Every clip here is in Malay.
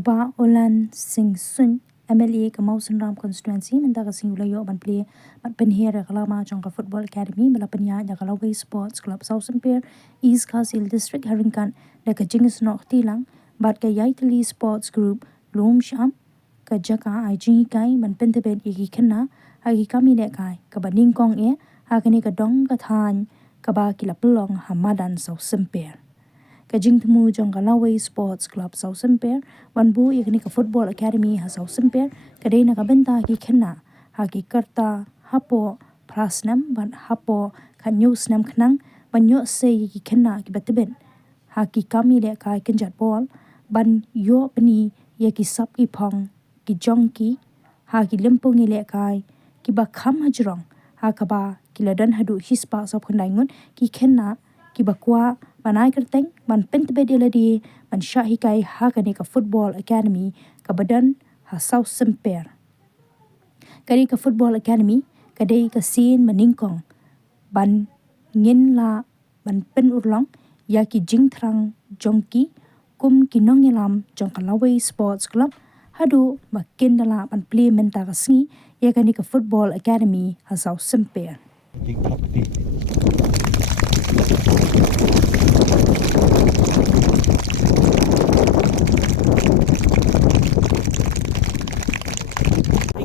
Uba Olan Singh Sun MLA ka Mawson Ram constituency menta ka singulayo ban play ban penhera kalama jong ka football academy bala penya da kalaway sports club South Empire East Khasil district haringkan da ka jingis nok tilang bat ka yaitali sports group lom sham ka jaka ai jingi kai ban pentebet yiki khenna hagi kami le kai ka baning kong e hagani ka dong ka than ka ba kila pelong hamadan South Empire Kajing temu jong Kalaway Sports Club South Empire wanbu yakni ka Football Academy ha South Empire kadai na kabenta ki khenna ha ki karta hapo prasnam ban hapo kanyus nam khnang banyo se ki khenna ki batben ha ki kami le kai kenjat bol ban yo pani ye ki sap ki phong ki jong ki ha ki lempung le kai ki ba kham hajrong ha ka ba ki ladan hadu hispa sop khandaingun ki khenna ki bakwa banai kerteng ban pentebedi ladi ban syahikai hakani ka Football Academy ka badan ha South Empire kari ka Football Academy kadai ka sin meningkong ban ngin la ban pen urlong ya ki jingthrang jongki kum kinong ilam jong Kalaway Sports Club hadu makin dala ban play menta ka singi ya kani ka Football Academy ha South Empire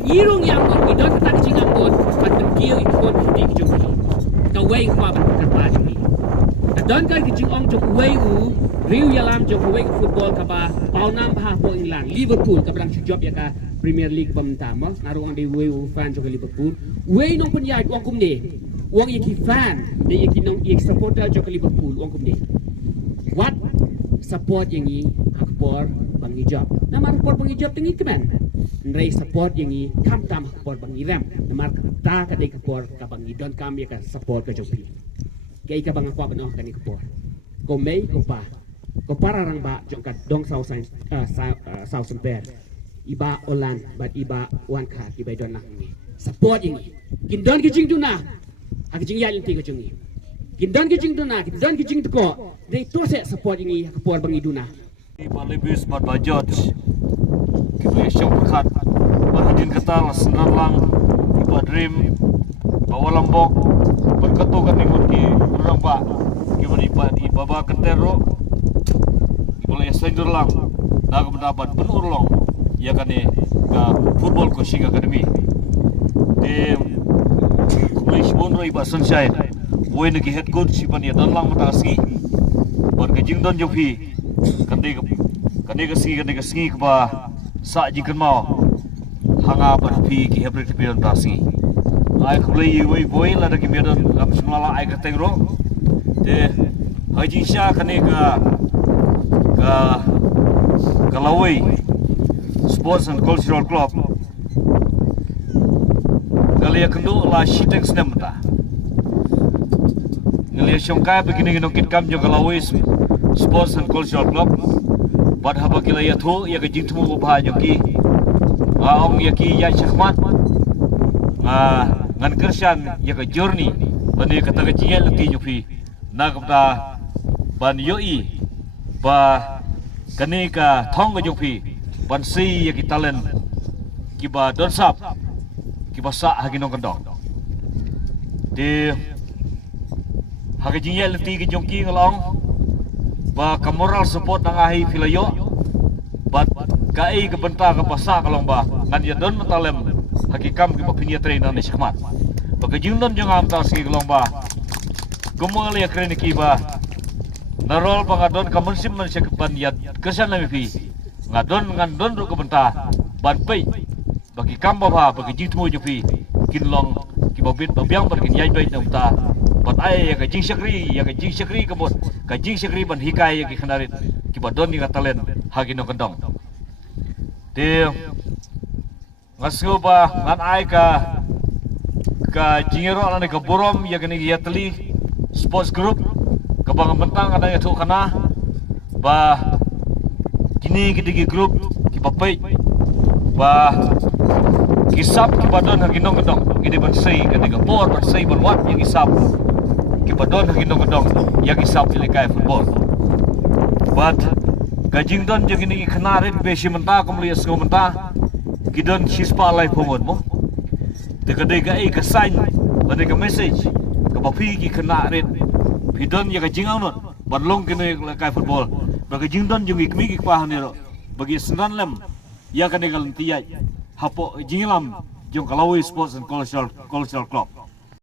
Irong yang idon tak jingam bon patun kieu ikon di jong ka wei kwa ban pa ni adon ka jing ong jong wei u riu yalam jong wei football ka ba pau nam ha po ilang Liverpool ka brang job ya ka Premier League bam tama naru ang di wei u fan jong Liverpool wei nong penya ong kum ni wong yaki fan ni yaki nong ik supporter jong Liverpool ong kum ni what support yang ni akbor bang hijab nama akbor bang hijab tingi keman Nrai support yang ini kam support bang Iram, namar ta kadai kapor ka bang Idon kam ya ka support ka jopi. Kai ka bang akwa banoh kani kapor. Ko mei ko para rang ba jong ka dong South South Empire. Iba Olan bat iba wan kha iba Idon lah ni. Support yang ini. Kindon ki jing tuna. Ha ki jing ya linti ka jong ni. Kindon ki jing tuna, kindon ki jing teko. Dei to se support yang ini kapor bang Iduna. Iba lebih bat bajot. Kita syok kat bahadin kata senar lang iba dream bawa lambok berketu kan ikut ki orang pak iba di baba ketero iba le sendur lang nak mendapat penuh long ya kan ni ke football coaching academy di kulis bonro iba sunshine boy ni head coach iba ni dan lang matasi berkejing don jopi kan dia kasi ke ba sa jikan mau hanga berpi ki hebret pion tasi ai khulei wei boy la da ki medon lam sunala ai ka tengro de haji sha kane ka Kalaway Sports and Cultural Club galia kendo la shiteng snemta galia shongkai begini nokit kam jo Kalaway Sports and Cultural Club Bad haba kila ya thu ya ke jing thu ba jo ki ong ya ki ya shahmat ngan kershan ya ke journey bani kata ke jiel ti jo phi na kapta ban yoi ba kani ka thong jo phi ban si ya ki talent ki ba don sap ki ba sa ha ki nong kandong de ha ke jiel ti ke jong ki ngalong ba ka moral support nang ahi filayo bat kai ke benta ke basa kalong ba ngan ya don matalem hakikam ke bapinia trainer ni shakmat ba ke jingdon jong am ta si kalong ba gumol ya kren ki ba narol ba ngadon ka munsim man shak ban ya kesan na fi ngadon ngan don ru ke benta ban pai bagi kam ba ke jingtmu ju fi kinlong ki babit babyang bar kin yai bai nam ta bat ai ya ka jing shakri ke bot ka jing shakri ban hikai ya ki khanarit ki badon ni talent hagi no kendong de ngasu ba ngan ai ka jingero ana ka borom ya kini yatli sports group ka bang mentang ada ya thu khana ba kini ki group ki papai ba kisap ki badon hagi no kendong ini ban sei ka ka por ban sei ban wat yang kisap ki badon hagi no kendong yang kisap ile kai football but Gajing don jeng ini kenarin besi mentah kemuliaan sko mentah. Kidon sispa alai pongon mo. Dekade ga ai kesain bani ke message ke bapi ki kenarin. Pidon ya gajing aunot badlong kene kai football. Bagi jingdon jeng ikmi ki pahan ro. Bagi sendan lem ya kene galantia hapo jingilam jong Kalawi Sports and Cultural Club.